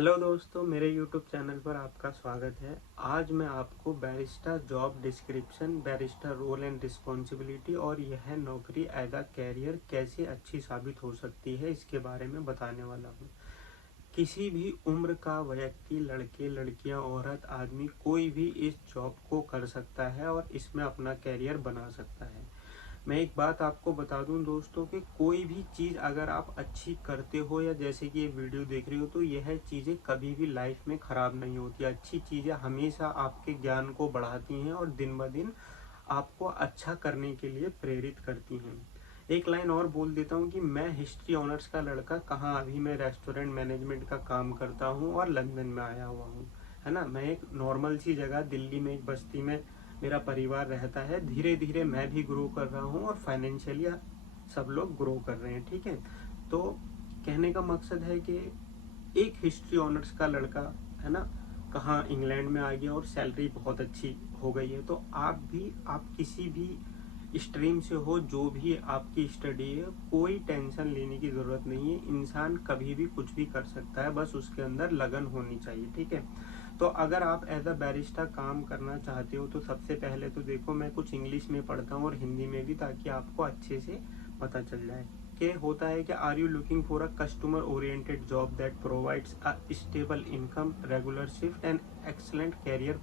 Hello दोस्तों, मेरे YouTube channel पर आपका स्वागत है। आज मैं आपको barista job description, barista role and responsibility और यह नौकरी एज अ कैरियर कैसे अच्छी साबित हो सकती है इसके बारे में बताने वाला हूँ। किसी भी उम्र का व्यक्ति, लड़के लड़कियां, औरत, आदमी, कोई भी इस जॉब को कर सकता है और इसमें अपना कैरियर बना सकता है। मैं एक बात आपको बता दूं दोस्तों कि कोई भी चीज़ अगर आप अच्छी करते हो या जैसे कि ये वीडियो देख रहे हो तो यह चीज़ें कभी भी लाइफ में ख़राब नहीं होती। अच्छी चीज़ें हमेशा आपके ज्ञान को बढ़ाती हैं और दिन ब दिन आपको अच्छा करने के लिए प्रेरित करती हैं। एक लाइन और बोल देता हूँ कि मैं हिस्ट्री ऑनर्स का लड़का कहाँ, अभी मैं रेस्टोरेंट मैनेजमेंट का काम करता हूँ और लंदन में आया हुआ हूँ, है ना। मैं एक नॉर्मल सी जगह दिल्ली में एक बस्ती में मेरा परिवार रहता है। धीरे धीरे मैं भी ग्रो कर रहा हूँ और फाइनेंशियली सब लोग ग्रो कर रहे हैं, ठीक है। तो कहने का मकसद है कि एक हिस्ट्री ऑनर्स का लड़का, है ना, कहाँ इंग्लैंड में आ गया और सैलरी बहुत अच्छी हो गई है। तो आप किसी भी स्ट्रीम से हो, जो भी आपकी स्टडी है, कोई टेंशन लेने की ज़रूरत नहीं है। इंसान कभी भी कुछ भी कर सकता है, बस उसके अंदर लगन होनी चाहिए, ठीक है। तो अगर आप एज अ बैरिस्टा काम करना चाहते हो तो सबसे पहले तो देखो, मैं कुछ इंग्लिश में पढ़ता हूँ और हिंदी में भी, ताकि आपको अच्छे से पता चल जाए कि होता है कि are you looking for a customer oriented job that provides a stable income, regular shift and excellent career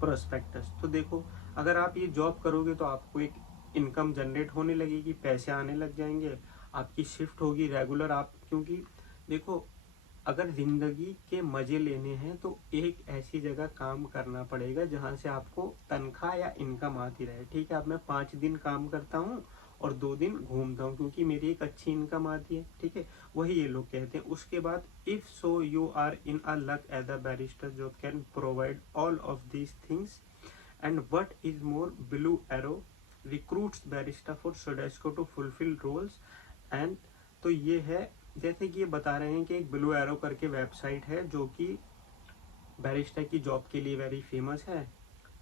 prospects. तो देखो, अगर आप ये जॉब करोगे तो आपको एक इनकम जनरेट होने लगेगी, पैसे आने लग जाएंगे, आपकी शिफ्ट होगी रेगुलर। आप क्योंकि देखो, अगर जिंदगी के मजे लेने हैं तो एक ऐसी जगह काम करना पड़ेगा जहां से आपको तनख्वाह या इनकम आती रहे, ठीक है। अब मैं 5 दिन काम करता हूँ और 2 दिन घूमता हूँ क्योंकि मेरी एक अच्छी इनकम आती है, ठीक है। वही ये लोग कहते हैं। उसके बाद if so you are in a luck as a barista जो can provide all of these things and what is more, Blue Arrow recruits barista for Sodexo to fulfil roles and. तो ये है, जैसे कि ये बता रहे हैं कि एक ब्लू एरो करके वेबसाइट है जो कि बैरिस्टा की जॉब के लिए वेरी फेमस है।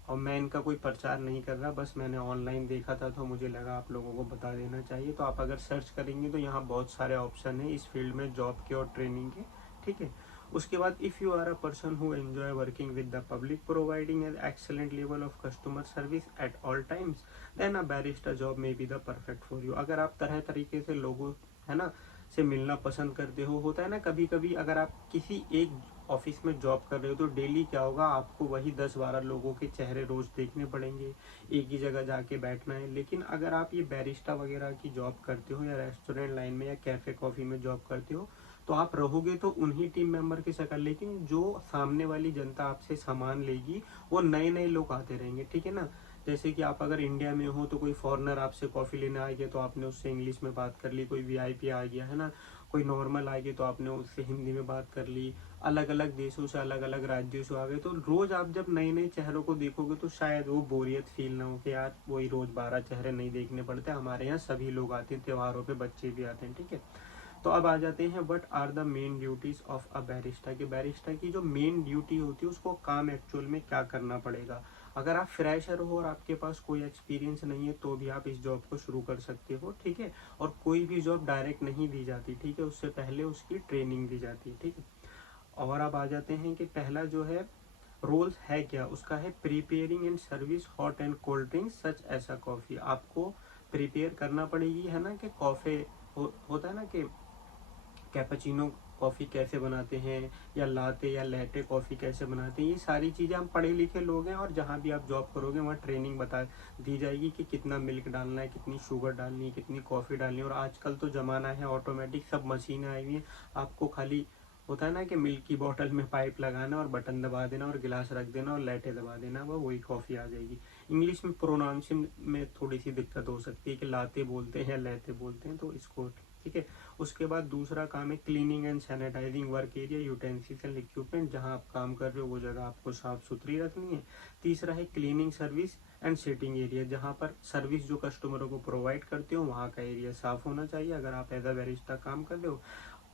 और मैं इनका कोई प्रचार नहीं कर रहा, बस मैंने ऑनलाइन देखा था तो मुझे लगा आप लोगों को बता देना चाहिए। तो आप अगर सर्च करेंगे तो यहाँ बहुत सारे ऑप्शन है इस फील्ड में जॉब के और ट्रेनिंग के, ठीक है। उसके बाद if you are a person who enjoy working with the public, providing an excellent level of customer service at all times, then a barista job may be the perfect for you. अगर आप तरह तरीके से लोगों, है ना, से मिलना पसंद करते हो, होता है ना कभी कभी अगर आप किसी एक ऑफिस में जॉब कर रहे हो तो डेली क्या होगा, आपको वही 10-12 लोगों के चेहरे रोज देखने पड़ेंगे, एक ही जगह जाके बैठना है। लेकिन अगर आप ये बैरिस्टा वगैरह की जॉब करते हो या रेस्टोरेंट लाइन में या कैफे कॉफी में जॉब करते हो तो आप रहोगे तो उन्हीं टीम मेंबर की शक्ल, लेकिन जो सामने वाली जनता आपसे सामान लेगी वो नए नए लोग आते रहेंगे, ठीक है ना। जैसे कि आप अगर इंडिया में हो तो कोई फॉरेनर आपसे कॉफ़ी लेने आ गया तो आपने उससे इंग्लिश में बात कर ली, कोई वीआईपी आ गया, है ना, कोई नॉर्मल आ गया तो आपने उससे हिंदी में बात कर ली। अलग अलग देशों से, अलग अलग राज्यों से आ गए तो रोज आप जब नए नए चेहरों को देखोगे तो शायद वो बोरियत फील ना हो कि यार वही रोज 12 चेहरे नहीं देखने पड़ते, हमारे यहाँ सभी लोग आते हैं, त्योहारों पे बच्चे भी आते हैं, ठीक है। तो अब आ जाते हैं what are the main duties of a barista. की बैरिस्टा की जो मेन ड्यूटी होती है उसको काम एक्चुअल में क्या करना पड़ेगा। अगर आप फ्रेशर हो और आपके पास कोई एक्सपीरियंस नहीं है तो भी आप इस जॉब को शुरू कर सकते हो, ठीक है। और कोई भी जॉब डायरेक्ट नहीं दी जाती, ठीक है, उससे पहले उसकी ट्रेनिंग दी जाती है, ठीक है। और अब आ जाते हैं कि पहला जो है रोल्स है क्या, उसका है preparing and service hot and cold drink such ऐसा कॉफ़ी। आपको प्रिपेयर करना पड़ेगी, है ना, कि कॉफ़ी होता है ना कि कैपेचिनो कॉफ़ी कैसे बनाते हैं, या लाते या लैटे कॉफ़ी कैसे बनाते हैं, ये सारी चीज़ें हम पढ़े लिखे लोग हैं और जहाँ भी आप जॉब करोगे वहाँ ट्रेनिंग बता दी जाएगी कि कितना मिल्क डालना है, कितनी शुगर डालनी है, कितनी कॉफ़ी डालनी है। और आजकल तो ज़माना है ऑटोमेटिक, सब मशीनें आई हुई हैं। आपको खाली होता है ना कि मिल्क की बॉटल में पाइप लगाना और बटन दबा देना और गिलास रख देना और लैटे दबा देना, वही कॉफ़ी आ जाएगी। इंग्लिश में प्रोनाउंसिएशन में थोड़ी सी दिक्कत हो सकती है कि लाते बोलते हैं या लैते बोलते हैं, तो इसको, ठीक है। उसके बाद दूसरा काम है cleaning and sanitising work area, utensils and equipment. जहां आप काम कर रहे हो वो जगह आपको साफ सुथरी रखनी है। तीसरा है cleaning service and setting area, जहां पर सर्विस जो कस्टमरों को प्रोवाइड करते हो वहां का एरिया साफ होना चाहिए अगर आप एज अ बैरिस्टा काम कर रहे हो।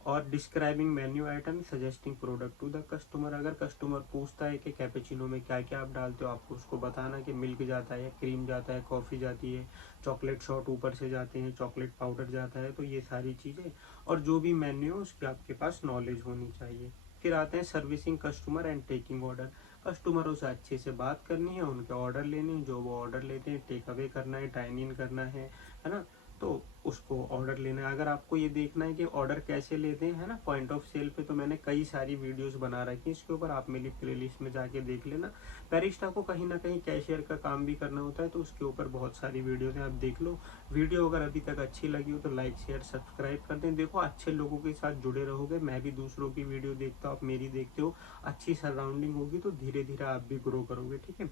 और describing menu item, suggesting product to the customer. अगर कस्टमर पूछता है कि कैपेचिनो में क्या क्या आप डालते हो, आपको उसको बताना कि मिल्क जाता है, क्रीम जाता है, कॉफ़ी जाती है, चॉकलेट शॉट ऊपर से जाते हैं, चॉकलेट पाउडर जाता है, तो ये सारी चीज़ें। और जो भी मेन्यू है उसकी आपके पास नॉलेज होनी चाहिए। फिर आते हैं servicing customer and taking order. कस्टमरों से अच्छे से बात करनी है, उनके ऑर्डर लेने हैं, जो वो ऑर्डर लेते हैं टेक अवे करना है, डाइन इन करना है ना, तो उसको ऑर्डर लेना है। अगर आपको ये देखना है कि ऑर्डर कैसे लेते हैं, है ना, पॉइंट ऑफ सेल पे, तो मैंने कई सारी वीडियोस बना रखी हैं इसके ऊपर, आप मेरी प्लेलिस्ट में जाके देख लेना। बैरिस्टा को कहीं ना कहीं कैशियर का काम भी करना होता है, तो उसके ऊपर बहुत सारी वीडियोस हैं, आप देख लो। वीडियो अगर अभी तक अच्छी लगी हो तो लाइक शेयर सब्सक्राइब कर दें। देखो, अच्छे लोगों के साथ जुड़े रहोगे, मैं भी दूसरों की वीडियो देखता हूँ, आप मेरी देखते हो, अच्छी सराउंडिंग होगी तो धीरे धीरे आप भी ग्रो करोगे, ठीक है।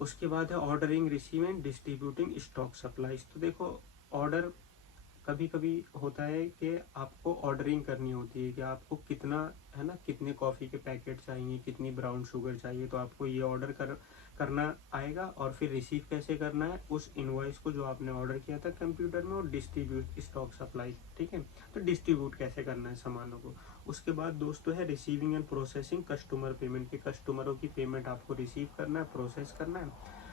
उसके बाद है ordering, receiving, distributing, stock supplies. तो देखो, ऑर्डर कभी कभी होता है कि आपको ऑर्डरिंग करनी होती है कि आपको कितना, है ना, कितने कॉफ़ी के पैकेट चाहिए, कितनी ब्राउन शुगर चाहिए, तो आपको ये ऑर्डर करना आएगा। और फिर रिसीव कैसे करना है उस इनवॉइस को जो आपने ऑर्डर किया था कंप्यूटर में, और डिस्ट्रीब्यूट, स्टॉक सप्लाई, ठीक है, तो डिस्ट्रीब्यूट कैसे करना है सामानों को। उसके बाद दोस्तों है receiving end processing customer payment, के कस्टमरों की पेमेंट आपको रिसीव करना है, प्रोसेस करना है।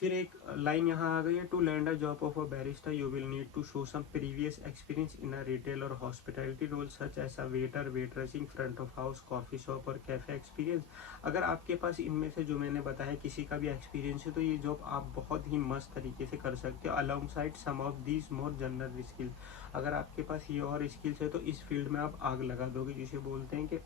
फिर एक लाइन यहाँ आ गई है, to land a job of a barista you will need to show some previous experience in a retail or hospitality role such as a waiter, waitressing, front of house, coffee shop or cafe experience. अगर आपके पास इनमें से जो मैंने बताया किसी का भी एक्सपीरियंस है, तो ये जॉब आप बहुत ही मस्त तरीके से कर सकते हो, alongside some of these more general skills. अगर आपके पास ये और स्किल्स है तो इस फील्ड में आप आग लगा दोगे, जिसे बोलते हैं कि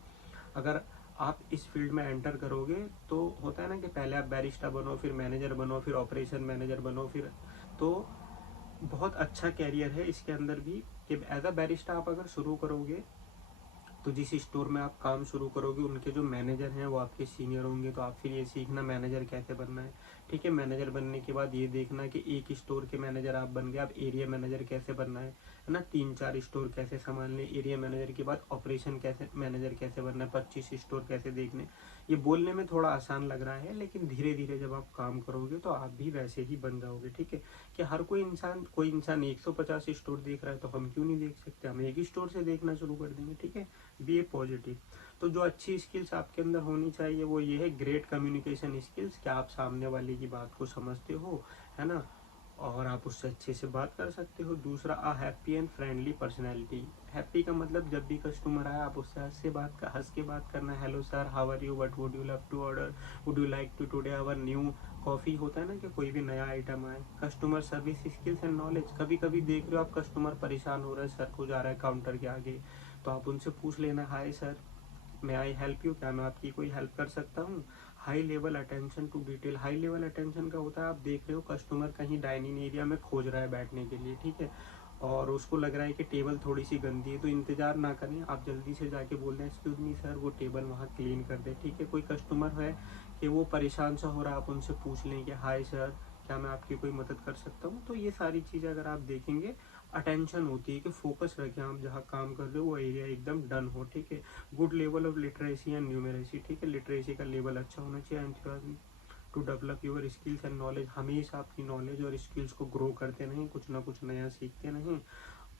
अगर आप इस फील्ड में एंटर करोगे तो होता है ना कि पहले आप बैरिस्टा बनो, फिर मैनेजर बनो, फिर ऑपरेशन मैनेजर बनो, फिर तो बहुत अच्छा कैरियर है इसके अंदर भी कि एज अ बैरिस्टा आप अगर शुरू करोगे तो जिस स्टोर में आप काम शुरू करोगे उनके जो मैनेजर हैं वो आपके सीनियर होंगे, तो आप फिर ये सीखना मैनेजर कैसे बनना है, ठीक है। मैनेजर बनने के बाद ये देखना कि एक स्टोर के मैनेजर आप बन गए, आप एरिया मैनेजर कैसे बनना है ना, 3-4 स्टोर कैसे संभालने, एरिया मैनेजर के बाद ऑपरेशन कैसे मैनेजर कैसे बनना है, 25 स्टोर कैसे देखने। ये बोलने में थोड़ा आसान लग रहा है, लेकिन धीरे धीरे जब आप काम करोगे तो आप भी वैसे ही बन जाओगे, ठीक है। कि हर कोई इंसान 150 स्टोर देख रहा है, तो हम क्यों नहीं देख सकते, हम एक ही स्टोर से देखना शुरू कर देंगे, ठीक है। बी ए पॉजिटिव। तो जो अच्छी स्किल्स आपके अंदर होनी चाहिए वो ये है, ग्रेट कम्युनिकेशन स्किल्स, कि आप सामने वाले की बात को समझते हो, है ना, और आप उससे अच्छे से बात कर सकते हो। दूसरा, a happy and friendly personality. Happy का मतलब जब भी कस्टमर आए आप उससे हंस के बात करना, hello sir, how are you, what would you love to order, would you like to today our new coffee, होता है ना कि कोई भी नया आइटम आए। Customer service skills and knowledge, कभी कभी देख रहे हो आप कस्टमर परेशान हो रहा है, सर को जा रहा है काउंटर के आगे, तो आप उनसे पूछ लेना, हाय सर, मैं आई हेल्प यू, क्या मैं आपकी कोई हेल्प कर सकता हूँ। High level attention to detail. High level attention का होता है, आप देख रहे हो कस्टमर कहीं डाइनिंग एरिया में खोज रहा है बैठने के लिए, ठीक है, और उसको लग रहा है कि टेबल थोड़ी सी गंदी है, तो इंतजार ना करें, आप जल्दी से जाके बोल रहे हैं एक्सक्यूज मी सर, वो टेबल वहाँ क्लीन कर दे, ठीक है। कोई कस्टमर है कि वो परेशान सा हो रहा है, आप उनसे पूछ लें कि हाय सर, क्या मैं आपकी कोई मदद कर सकता हूँ। तो ये सारी चीज़ें अगर आप देखेंगे, अटेंशन होती है कि फोकस रखें आप जहाँ काम कर रहे हो वो एरिया एकदम डन हो, ठीक है। Good level of literacy and numeracy, ठीक है, लिटरेसी का लेवल अच्छा होना चाहिए। And to develop your skills and knowledge, हमेशा आपकी नॉलेज और स्किल्स को ग्रो करते नहीं, कुछ ना कुछ नया सीखते नहीं।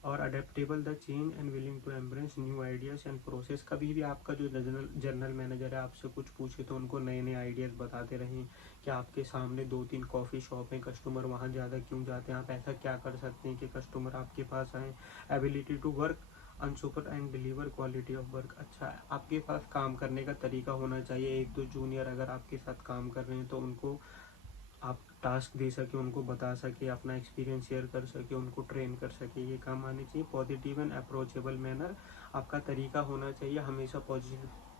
और adaptable the change and willing to embrace new ideas and process. कभी भी आपका जो जनरल मैनेजर है आपसे कुछ पूछे तो उनको नए नए आइडियाज़ बताते रहें कि आपके सामने 2-3 कॉफ़ी शॉप हैं, कस्टमर वहाँ ज़्यादा क्यों जाते हैं, आप ऐसा क्या कर सकते हैं कि कस्टमर आपके पास आए। Ability to work unsupervised and deliver quality of work. अच्छा, आपके पास काम करने का तरीका होना चाहिए। 1-2 जूनियर अगर आपके साथ काम कर रहे हैं तो उनको आप टास्क दे सके, उनको बता सके, अपना एक्सपीरियंस शेयर कर सके, उनको ट्रेन कर सके, ये काम आने चाहिए। पॉजिटिव एंड अप्रोचेबल मैनर, आपका तरीका होना चाहिए हमेशा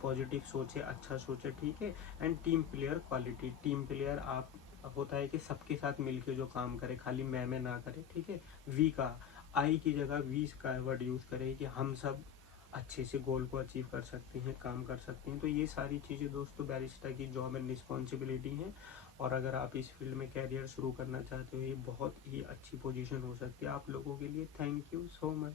पॉजिटिव सोचे, अच्छा सोचे, ठीक है। And team player quality, team player आप होता है कि सबके साथ मिलके जो काम करे, खाली मैं ना करे, ठीक है। वी का आई की जगह वी का वर्ड यूज़ करे कि हम सब अच्छे से गोल को अचीव कर सकते हैं, काम कर सकते हैं। तो ये सारी चीज़ें दोस्तों बैरिस्टा की जॉब एंड रिस्पॉन्सिबिलिटी हैं। और अगर आप इस फील्ड में कैरियर शुरू करना चाहते हो, ये बहुत ही अच्छी पोजीशन हो सकती है आप लोगों के लिए। Thank you so much.